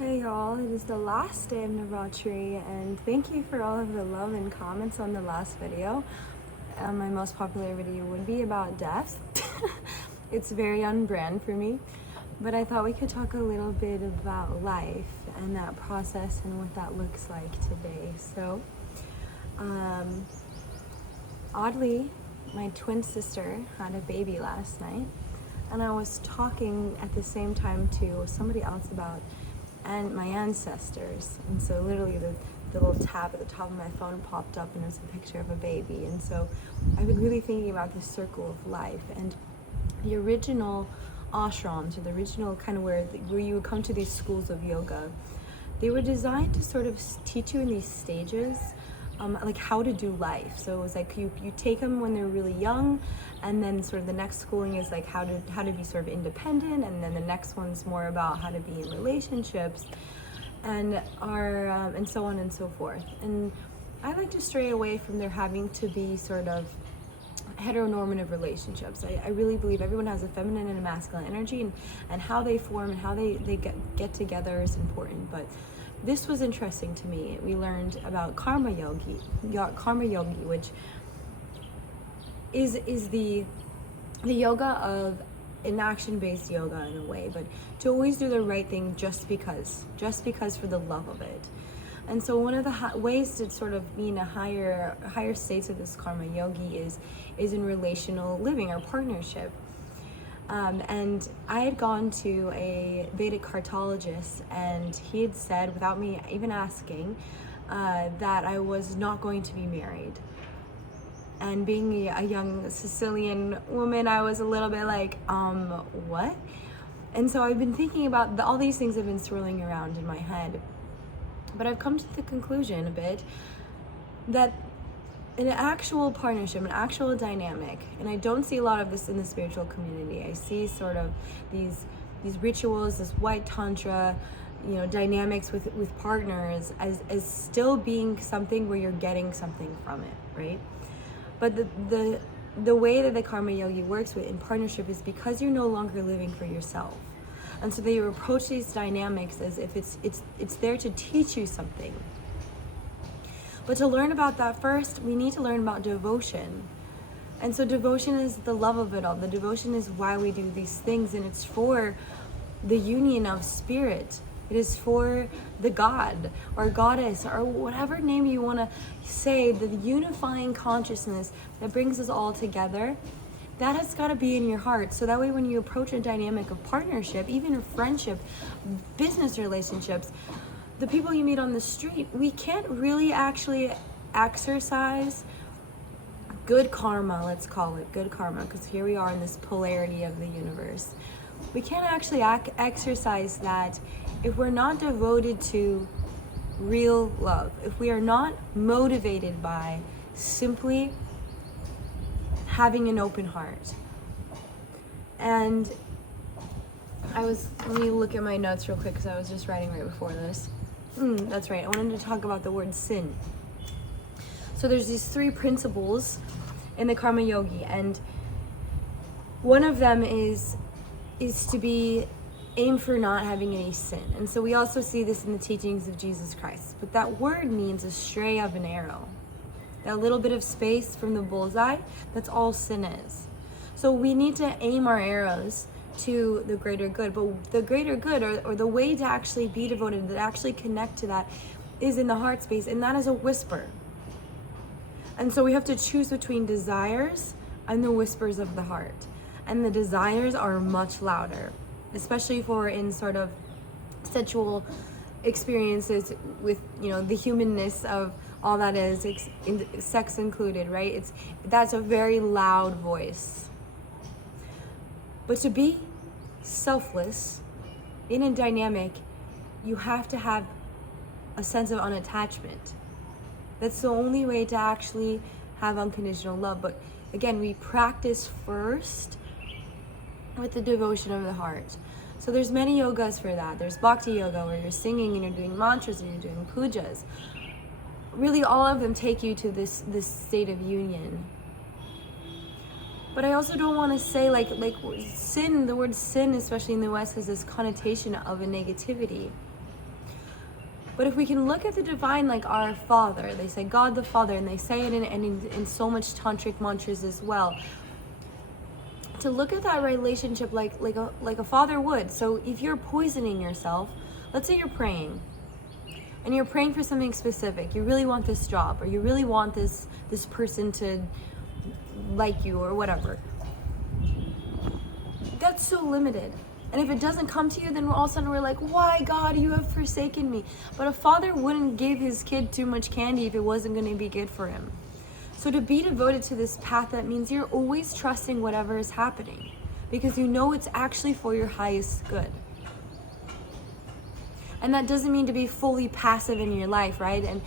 Hey y'all, it is the last day of Navratri, and thank you for all of the love and comments on the last video. My most popular video would be about death. It's very on brand for me, but I thought we could talk a little bit about life and that process and what that looks like today. So, oddly, my twin sister had a baby last night, and I was talking at the same time to somebody else about my ancestors, and so literally the little tab at the top of my phone popped up and it was a picture of a baby. And so I've been really thinking about this circle of life and the original ashrams, or the original kind of where you would come to these schools of yoga. They were designed to sort of teach you in these stages like how to do life. So it was like you take them when they're really young, and then sort of the next schooling is like how to be sort of independent, and then the next one's more about how to be in relationships and so on and so forth. And I like to stray away from there having to be sort of heteronormative relationships. I really believe everyone has a feminine and a masculine energy, and how they form and how they get together is important. But this was interesting to me. We learned about karma yogi, which is the yoga of an action-based yoga in a way, but to always do the right thing just because for the love of it. And so one of the ways to sort of be in a higher states of this karma yogi is in relational living or partnership. And I had gone to a Vedic cartologist, and he had said, without me even asking, that I was not going to be married. And being a young Sicilian woman, I was a little bit like, what? And so I've been thinking about all these things have been swirling around in my head. But I've come to the conclusion a bit that an actual partnership, an actual dynamic, and I don't see a lot of this in the spiritual community. I see sort of these rituals, this white tantra, dynamics with partners as still being something where you're getting something from it, right? But the way that the karma yogi works in partnership is because you're no longer living for yourself. And so they approach these dynamics as if it's there to teach you something. But to learn about that first, we need to learn about devotion. And so devotion is the love of it all. The devotion is why we do these things, and it's for the union of spirit. It is for the God or goddess or whatever name you want to say, the unifying consciousness that brings us all together. That has got to be in your heart. So that way when you approach a dynamic of partnership, even a friendship, business relationships, the people you meet on the street, we can't really actually exercise good karma, let's call it good karma, because here we are in this polarity of the universe. We can't actually exercise that if we're not devoted to real love, if we are not motivated by simply having an open heart. And let me look at my notes real quick because I was just writing right before this. That's right, I wanted to talk about the word sin. So there's these 3 principles in the karma yogi, and one of them is to aim for not having any sin. And so we also see this in the teachings of Jesus Christ. But that word means a stray of an arrow. That little bit of space from the bullseye, that's all sin is. So we need to aim our arrows to the greater good. But the greater good, or the way to actually be devoted, to actually connect to that, is in the heart space, and that is a whisper. And so we have to choose between desires and the whispers of the heart. And the desires are much louder, especially for in sort of sexual experiences with, the humanness of all that is, sex included, right? That's a very loud voice. But to be selfless in a dynamic, you have to have a sense of unattachment. That's the only way to actually have unconditional love. But again, we practice first with the devotion of the heart. So there's many yogas for that. There's bhakti yoga, where you're singing and you're doing mantras and you're doing pujas. Really, all of them take you to this state of union. But I also don't want to say like sin, the word sin, especially in the West, has this connotation of a negativity. But if we can look at the divine like our Father, they say God the Father, and they say it in so much tantric mantras as well. To look at that relationship like a father would. So if you're poisoning yourself, let's say you're praying, and you're praying for something specific. You really want this job, or you really want this person to like you, or whatever. That's so limited. And if it doesn't come to you, then all of a sudden we're like, why, God, you have forsaken me? But a father wouldn't give his kid too much candy if it wasn't going to be good for him. So to be devoted to this path, that means you're always trusting whatever is happening, because you know it's actually for your highest good. And that doesn't mean to be fully passive in your life, right? And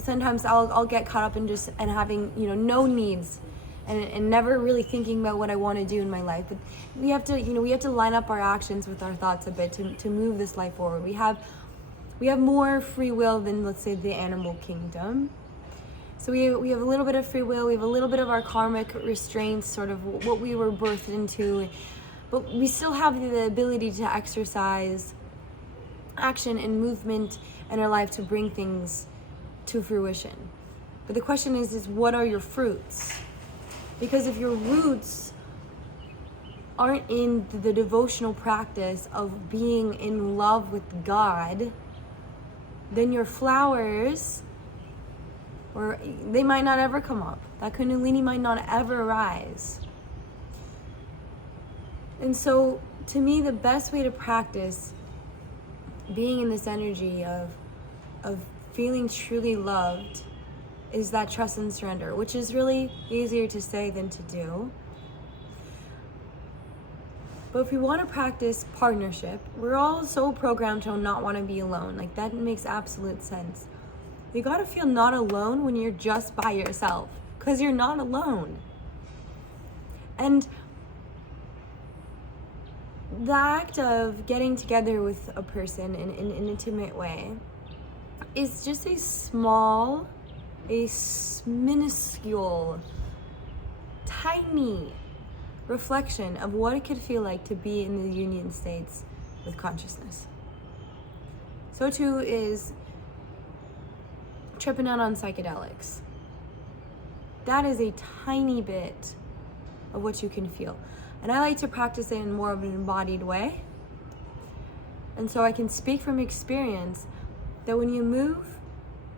sometimes I'll get caught up in just having no needs, and never really thinking about what I want to do in my life. But we have to line up our actions with our thoughts a bit to move this life forward. We have more free will than, let's say, the animal kingdom. So we have a little bit of free will. We have a little bit of our karmic restraints, sort of what we were birthed into, but we still have the ability to exercise action and movement in our life to bring things to fruition. But the question is what are your fruits? Because if your roots aren't in the devotional practice of being in love with God, then your flowers, or they might not ever come up. That kundalini might not ever rise. And so, to me, the best way to practice being in this energy of feeling truly loved is that trust and surrender, which is really easier to say than to do. But if we want to practice partnership, we're all so programmed to not want to be alone. Like, that makes absolute sense. You got to feel not alone when you're just by yourself, because you're not alone. And the act of getting together with a person in an intimate way is just a minuscule, tiny reflection of what it could feel like to be in the union states with consciousness. So too is tripping out on psychedelics. That is a tiny bit of what you can feel. And I like to practice it in more of an embodied way. And so I can speak from experience that when you move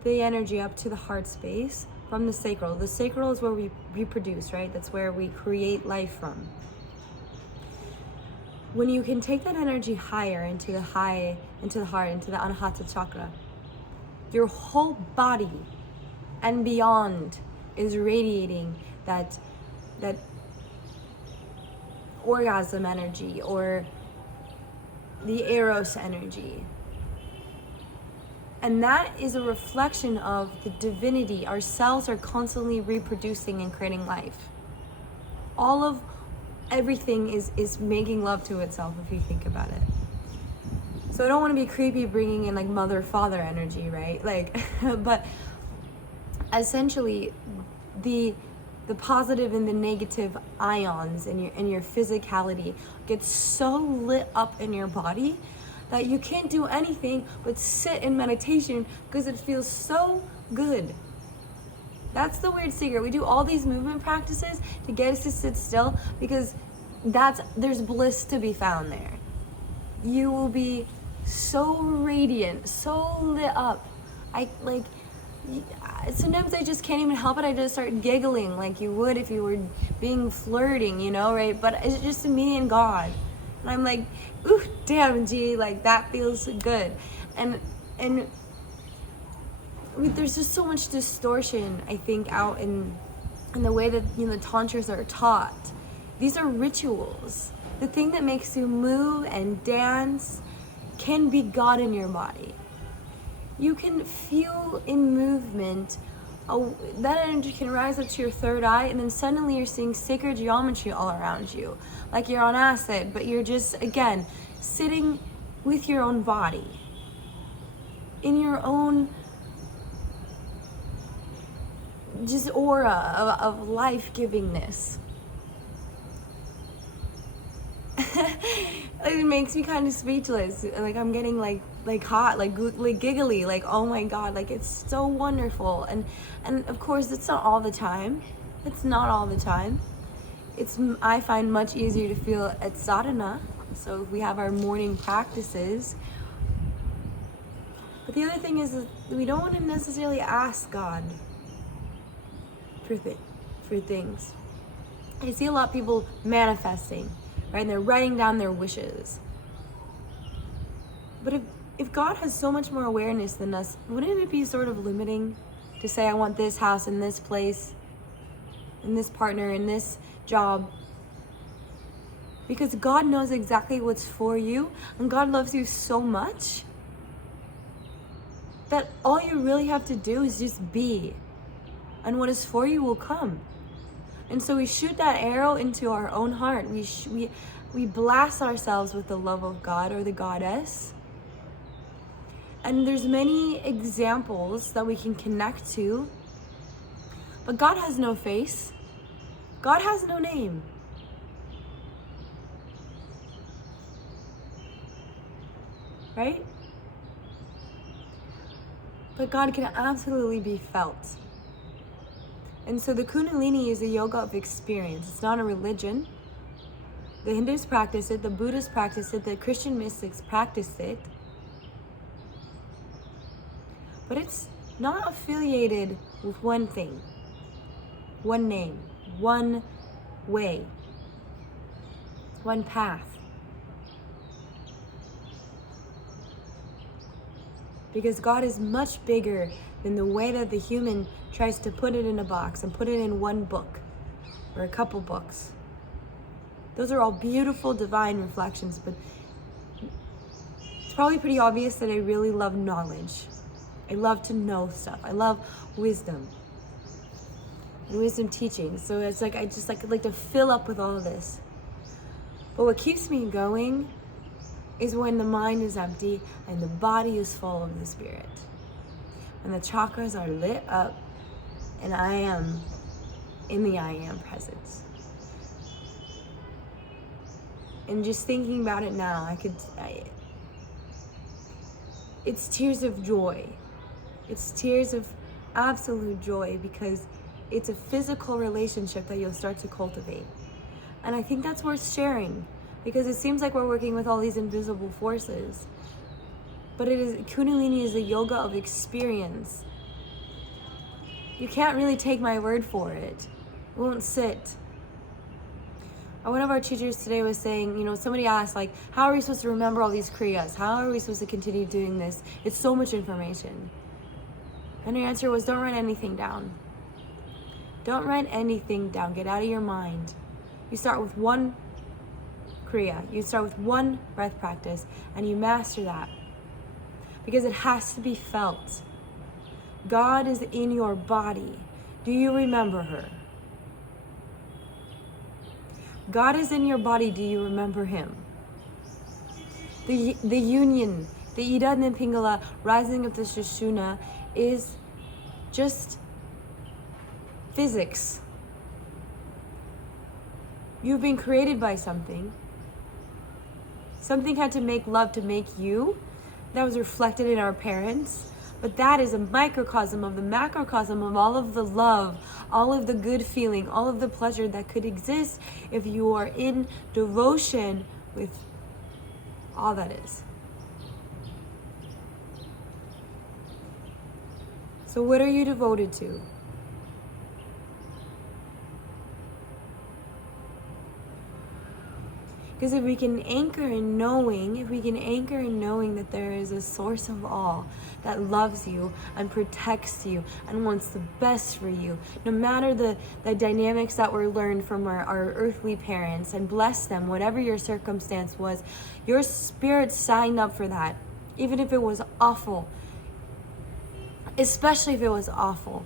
the energy up to the heart space from the sacral is where we reproduce, right? That's where we create life from. When you can take that energy higher into the heart, into the anahata chakra, your whole body and beyond is radiating that orgasm energy, or the eros energy. And that is a reflection of the divinity. Our cells are constantly reproducing and creating life. Everything is making love to itself, if you think about it. So I don't want to be creepy bringing in like mother-father energy, right? But essentially the positive and the negative ions in your physicality get so lit up in your body that you can't do anything but sit in meditation because it feels so good. That's the weird secret. We do all these movement practices to get us to sit still because there's bliss to be found there. You will be so radiant, so lit up. Sometimes I just can't even help it. I just start giggling like you would if you were being flirting, right? But it's just me and God. And I'm like, ooh, damn, G, like that feels good. And there's just so much distortion, I think, out in the way that, the tantras are taught. These are rituals. The thing that makes you move and dance can be God in your body. You can feel in movement, that energy can rise up to your third eye, and then suddenly you're seeing sacred geometry all around you. Like you're on acid, but you're just, again, sitting with your own body. In your own just aura of life-givingness. It makes me kind of speechless. Like I'm getting like hot, like giggly, like oh my god, like it's so wonderful. And of course it's not all the time. It's not all the time. I find much easier to feel at sadhana. So if we have our morning practices. But the other thing is that we don't want to necessarily ask God for things. I see a lot of people manifesting, right? And they're writing down their wishes. But if God has so much more awareness than us, wouldn't it be sort of limiting to say, I want this house in this place, in this partner, in this job? Because God knows exactly what's for you, and God loves you so much that all you really have to do is just be, and what is for you will come. And so we shoot that arrow into our own heart. We blast ourselves with the love of God or the goddess. And there's many examples that we can connect to. But God has no face. God has no name. Right? But God can absolutely be felt. And so the kundalini is a yoga of experience. It's not a religion. The Hindus practice it, the Buddhists practice it, the Christian mystics practice it. But it's not affiliated with one thing, one name, one way, one path. Because God is much bigger than the way that the human tries to put it in a box and put it in one book or a couple books. Those are all beautiful divine reflections, but it's probably pretty obvious that I really love knowledge. I love to know stuff. I love wisdom and wisdom teaching. So it's like I just like to fill up with all of this. But what keeps me going is when the mind is empty and the body is full of the spirit. When the chakras are lit up and I am in the I am presence. And just thinking about it now, it's tears of joy. It's tears of absolute joy because it's a physical relationship that you'll start to cultivate. And I think that's worth sharing because it seems like we're working with all these invisible forces. But Kundalini is a yoga of experience. You can't really take my word for it. It won't sit. One of our teachers today was saying, somebody asked, how are we supposed to remember all these kriyas? How are we supposed to continue doing this? It's so much information. And her answer was, don't write anything down. Don't write anything down. Get out of your mind. You start with one kriya. You start with one breath practice, and you master that. Because it has to be felt. God is in your body. Do you remember her? God is in your body. Do you remember him? The union, the Ida and Pingala, rising of the Sushumna, is just physics. You've been created by something. Something had to make love to make you. That was reflected in our parents. But that is a microcosm of the macrocosm of all of the love, all of the good feeling, all of the pleasure that could exist if you are in devotion with all that is. So what are you devoted to? Because if we can anchor in knowing that there is a source of all that loves you and protects you and wants the best for you, no matter the dynamics that were learned from our earthly parents, and bless them, whatever your circumstance was, your spirit signed up for that, even if it was awful, especially if it was awful.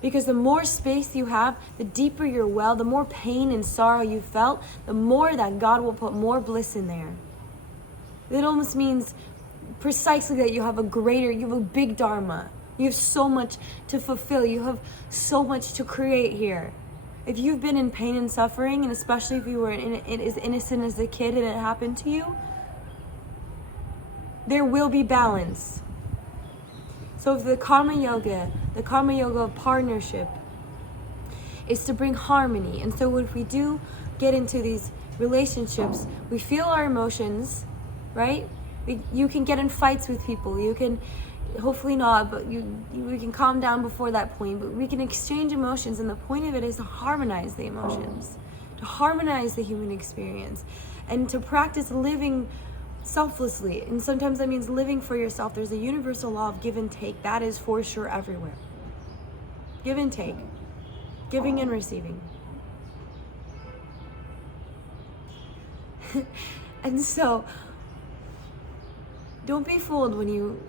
Because the more space you have, the deeper your well, the more pain and sorrow you felt, the more that God will put more bliss in there. It almost means precisely that you have a big dharma. You have so much to fulfill. You have so much to create here. If you've been in pain and suffering, and especially if you were as innocent as a kid and it happened to you, there will be balance. So if the karma yoga of partnership is to bring harmony. And so if we do get into these relationships, we feel our emotions, right? You can get in fights with people. You can, hopefully not, but we can calm down before that point. But we can exchange emotions, and the point of it is to harmonize the emotions, to harmonize the human experience, and to practice living selflessly. And sometimes that means living for yourself. There's a universal law of give and take. That is for sure everywhere. Give and take. Giving and receiving. And so, don't be fooled when you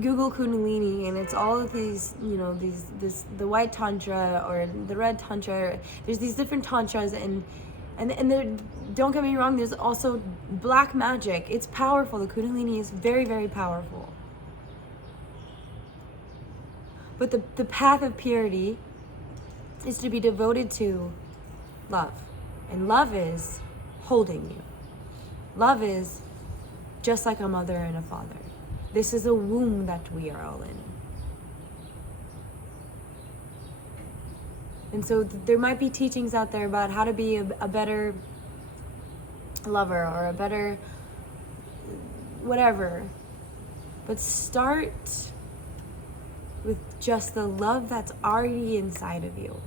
Google Kundalini and it's all of these, the white tantra or the red tantra. There's these different tantras, and there, don't get me wrong, there's also black magic. It's powerful. The Kundalini is very, very powerful. But the path of purity is to be devoted to love. And love is holding you. Love is just like a mother and a father. This is a womb that we are all in. And so there might be teachings out there about how to be a better lover or a better whatever. But start with just the love that's already inside of you.